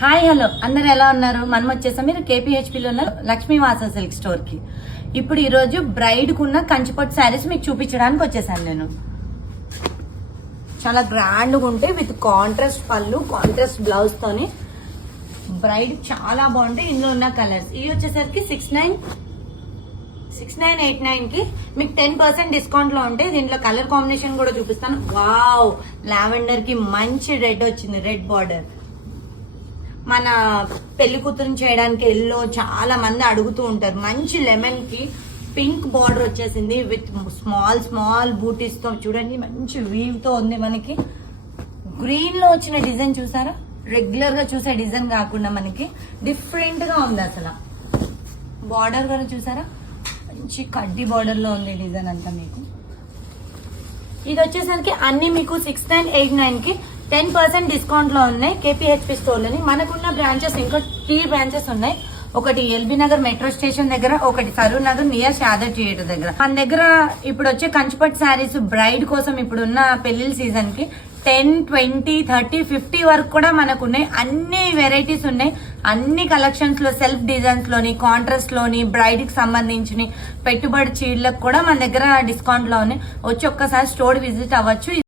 Hi hello అందరు ఎలా ఉన్నారు? మనం వచ్చేసాం మీరు కేపీహెచ్పీలో ఉన్న లక్ష్మీవాస సిల్క్ స్టోర్ కి. ఇప్పుడు ఈ రోజు బ్రైడ్ కున్న కంచిపట్టు శారీస్ మీకు చూపించడానికి వచ్చేసాను నేను. చాలా గ్రాండ్ గా ఉంటే విత్ కాంట్రాస్ట్ పళ్ళు, కాంట్రాస్ట్ బ్లౌజ్ తోని బ్రైడ్ చాలా బాగుంటాయి. ఇందులో ఉన్న కలర్స్ ఇవి వచ్చేసరికి 6989 కి మీకు 10% డిస్కౌంట్ లో ఉంటాయి. దీంట్లో కలర్ కాంబినేషన్ కూడా చూపిస్తాను. వావ్, లావెండర్ కి మంచి రెడ్ వచ్చింది, రెడ్ బార్డర్. మన పెళ్లి కూతురు చేయడానికి ఎల్లో చాలా మంది అడుగుతూ ఉంటారు. మంచి లెమన్ కి పింక్ బార్డర్ వచ్చేసింది విత్ స్మాల్ స్మాల్ బూటీస్ తో. చూడండి మంచి వీవ్ తో ఉంది. మనకి గ్రీన్ లో వచ్చిన డిజైన్ చూసారా? రెగ్యులర్ గా చూసే డిజైన్ కాకుండా మనకి డిఫరెంట్ గా ఉంది. అసలు బార్డర్ కూడా చూసారా? మంచి కడ్డీ బార్డర్ లో ఉంది డిజైన్ అంతా. మీకు ఇది వచ్చేసరికి అన్ని మీకు 6989 కి 10% డిస్కౌంట్ లో ఉన్నాయి కేపీహెచ్పీ స్టోర్ లోని. మనకున్న బ్రాంచెస్ ఇంకా 3 బ్రాంచెస్ ఉన్నాయి. ఒకటి ఎల్బీ నగర్ మెట్రో స్టేషన్ దగ్గర, ఒకటి సరూర్ నగర్ నియర్ షాదర్ థియేటర్ దగ్గర. మన దగ్గర ఇప్పుడు వచ్చే కంచిపట్టు శారీస్ బ్రైడ్ కోసం ఇప్పుడున్న పెళ్లిళ్ళ సీజన్ కి 10, 20, 30, 50 వరకు కూడా మనకు ఉన్నాయి. అన్ని వెరైటీస్ ఉన్నాయి. అన్ని కలెక్షన్స్ లో సెల్ఫ్ డిజైన్స్ లోని, కాంట్రాస్ట్ లోని, బ్రైడ్ కి సంబంధించిన పెట్టుబడి చీరలకు కూడా మన దగ్గర డిస్కౌంట్ లో ఉన్నాయి. వచ్చి ఒక్కసారి స్టోర్ విజిట్ అవ్వచ్చు.